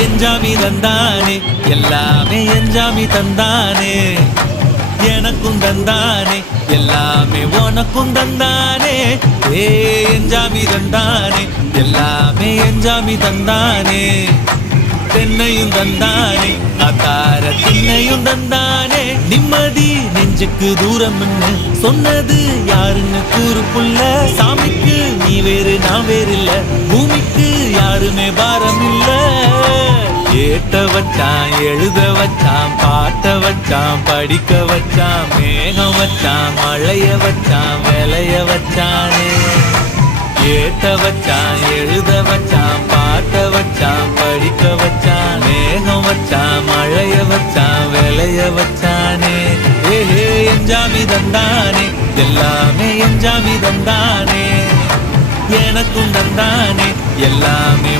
எஞ்சாமி தந்தானே எல்லாமே எஞ்சாமி தந்தானே எனக்கும் தந்தானே எல்லாமே உனக்கும் தந்தானே ஏ எஞ்சாமி தந்தானே எல்லாமே எஞ்சாமி தந்தானே தென்னையும் தந்தானே அத்தார திண்ணையும் தந்தானே நிம்மதி நெஞ்சுக்கு தூரம் சொன்னது யாருன்னு கூறு புள்ள சாமிக்கு நீ வேறு நான் வேறு இல்ல பூமிக்கு யாருமே பாரம் இல்ல ஏட்ட வச்சான் எழுத வச்சான் பாட்ட வச்சான் படிக்க வச்சான் மேகம் வச்சான் மழைய வச்சான் விளைய வச்சானே ஏட்ட வச்சான் எழுத வச்சான் பாட்ட வச்சான் படிக்க வச்சான் மேகம் வச்சான் மழைய வச்சான் விளைய வச்சானே ஏஹே எஞ்சாமி தந்தானே எல்லாமே எஞ்சாமி தந்தானே எனக்கும் தந்தானே எல்லாமே